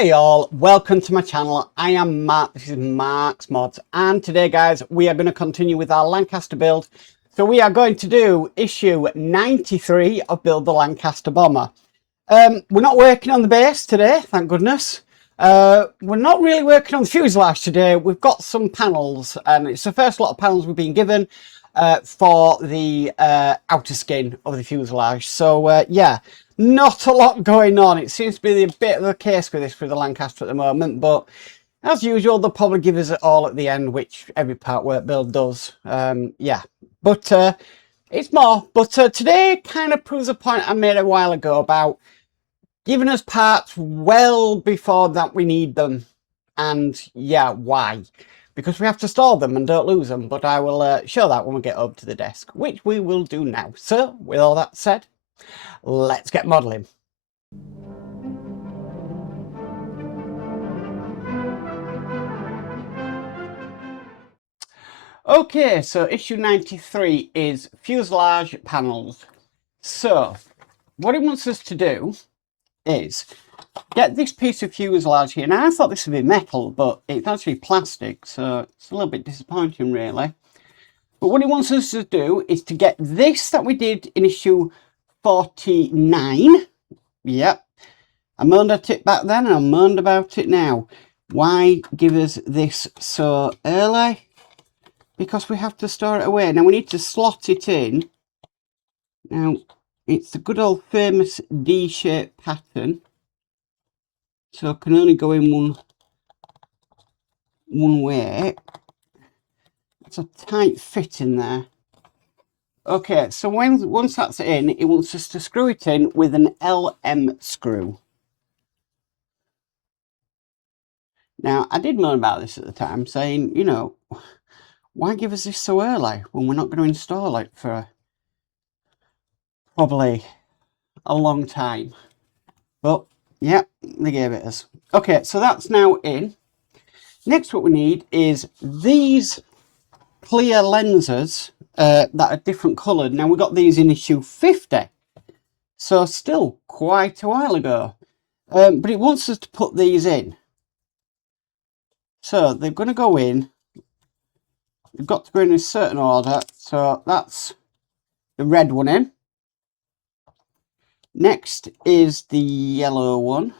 Hi all, welcome to my channel. I am Mark, this is Mark's Mods, and today guys we are going to continue with our Lancaster build. So we are going to do issue 93 of Build the Lancaster Bomber. We're not working on the base today, thank goodness. We're not really working on the fuselage today. We've got some panels, and it's the first lot of panels we've been given for the outer skin of the fuselage. So yeah, not a lot going on. It seems to be a bit of a case with this for the Lancaster at the moment, but as usual they'll probably give us it all at the end, which every part work build does. Yeah, but it's more. But today kind of proves a point I made a while ago about giving us parts well before that we need them. And yeah, why? Because we have to store them and don't lose them. But I will show that when we get up to the desk, which we will do now. So with all that said, let's get modelling. Okay, so issue 93 is fuselage panels. So what it wants us to do is get this piece of fuselage here. Now I thought this would be metal, but it's actually plastic, so it's a little bit disappointing really. But what it wants us to do is to get this that we did in issue 49. Yep, I moaned at it back then and I moaned about it now. Why give us this so early? Because we have to store it away. Now we need to slot it in. Now it's the good old famous D-shaped pattern. So it can only go in one way. It's a tight fit in there. Okay, so once that's in, it wants us to screw it in with an LM screw. Now, I did moan about this at the time, saying, you know, why give us this so early when we're not going to install it for probably a long time? But, yeah, they gave it us. Okay, so that's now in. Next, what we need is these clear lenses that are different coloured. Now, we got these in issue 50, so still quite a while ago. But it wants us to put these in. So they're going to go in. They've got to go in a certain order. So that's the red one in. Next is the yellow one.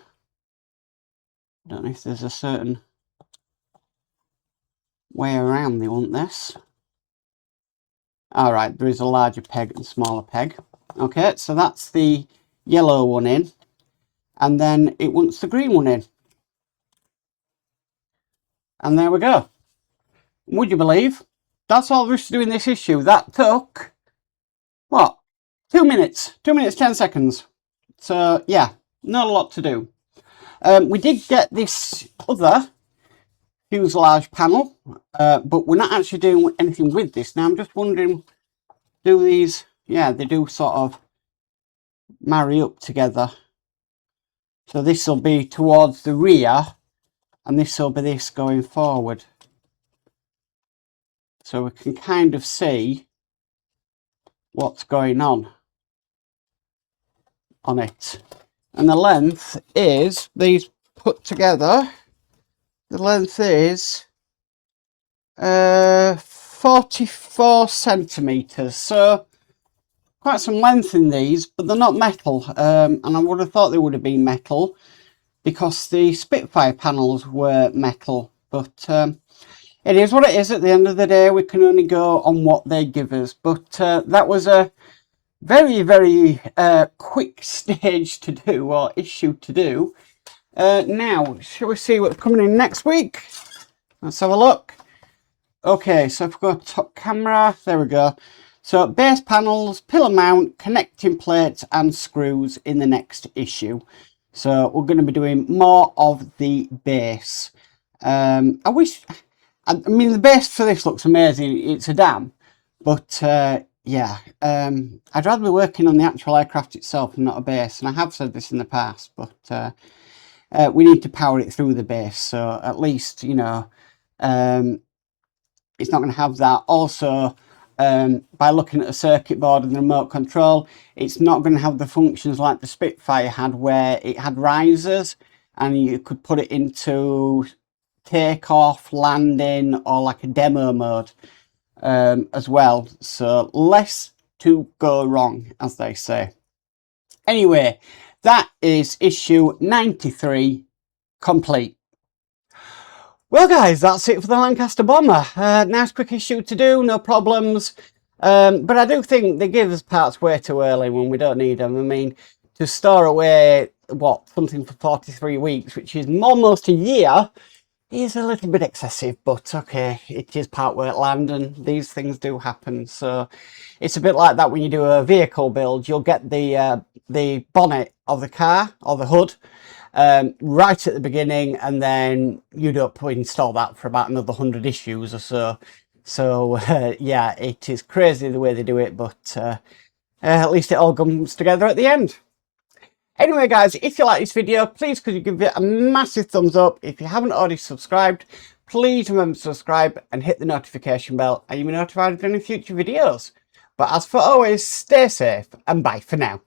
I don't know if there's a certain way around they want this. All right, there is a larger peg and smaller peg. Okay, so that's the yellow one in. And then it wants the green one in. And there we go. Would you believe? That's all there is to do in this issue. That took, what, 2 minutes? 2 minutes, 10 seconds. So, yeah, not a lot to do. We did get this other fuselage panel, but we're not actually doing anything with this. Now, I'm just wondering, do these, yeah, they do sort of marry up together. So this will be towards the rear, and this will be this going forward. So we can kind of see what's going on it. And the length is, these put together, the length is 44 centimetres. So quite some length in these, but they're not metal. And I would have thought they would have been metal because the Spitfire panels were metal. But it is what it is. At the end of the day, we can only go on what they give us. But that was a very, very quick stage to do, or issue to do. Now, shall we see what's coming in next week? Let's have a look. Okay, so if we go top camera, there we go. So base panels, pillar mount, connecting plates and screws in the next issue. So we're going to be doing more of the base. I mean, the base for this looks amazing. It's a dam, but yeah, I'd rather be working on the actual aircraft itself and not a base. And I have said this in the past, but we need to power it through the base. So at least, you know, it's not going to have that. Also, by looking at the circuit board and the remote control, it's not going to have the functions like the Spitfire had, where it had risers and you could put it into takeoff, landing, or like a demo mode as well. So less to go wrong, as they say. Anyway, that is issue 93 complete. Well guys, that's it for the Lancaster bomber. Nice quick issue to do, no problems. But I do think they give us parts way too early when we don't need them. I mean, to store away, what, something for 43 weeks, which is almost a year, is a little bit excessive, but okay, it is part work land and these things do happen. So it's a bit like that when you do a vehicle build. You'll get the bonnet of the car or the hood right at the beginning, and then you don't install that for about another 100 issues or so. So yeah, it is crazy the way they do it, but at least it all comes together at the end. Anyway guys, if you like this video, please could you give it a massive thumbs up. If you haven't already subscribed, please remember to subscribe and hit the notification bell, and you'll be notified of any future videos. But as for always, stay safe and bye for now.